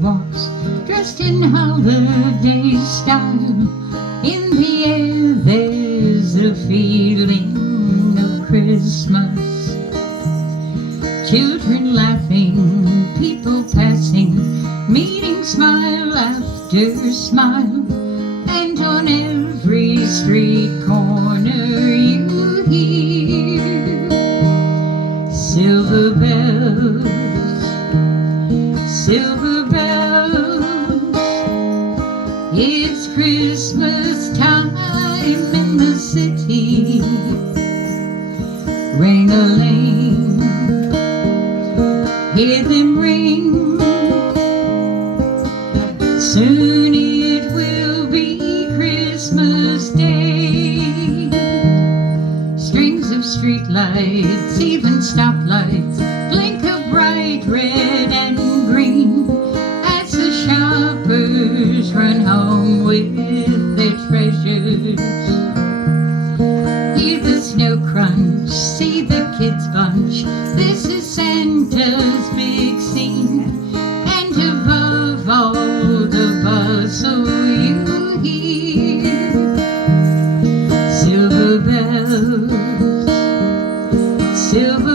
walks dressed in holiday style. In the air there's a feeling of Christmas. Children laughing, people passing, meeting smile after smile. And on every street corner you hear silver bells, silver bells. It's Christmas time in the city. Ring-a-ling, hear them ring. Soon it will be Christmas Day. Strings of streetlights, even stoplights, blink of bright red and green as the shoppers run home with their treasures. Hear the snow crunch, see the kids bunch. This is Santa's big scene, and above all the bustle you hear silver bells, silver